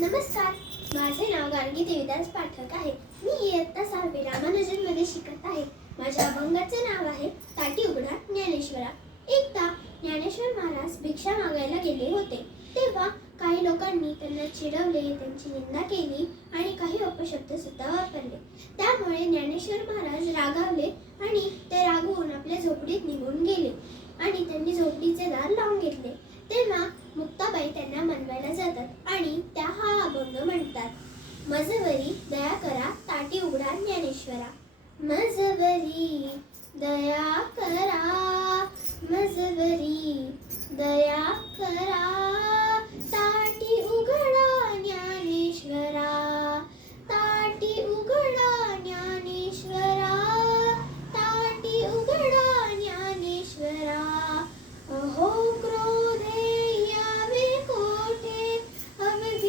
नमस्कार, माझे नाव गार्गी देविदास पाठक आहे. मी इयत्ता 6वी रामानुजनमध्ये शिकत आहे. माझ्या अभंगाचे नाव आहे ताटी उघडा ज्ञानेश्वरा. एकदा ज्ञानेश्वर महाराज भिक्षा मागायला गेले होते. तेव्हा काही लोकांनी त्यांना चिडवले, त्यांची निंदा केली आणि काही अपशब्द सुद्धा वापरले. त्यामुळे ज्ञानेश्वर महाराज रागावले आणि ते रागवून आपल्या झोपडीत निघून गेले आणि त्यांनी झोपडीचे दार लावून घेतले. तेव्हा मुक्ताबाई त्यांना मनवायला जातात आणि त्या हा अभंग म्हणतात. मजवरी दया करा ताटी उघडा ज्ञानेश्वरा. मजवरी दया करा, मजवरी दया करा, ताटी उघडा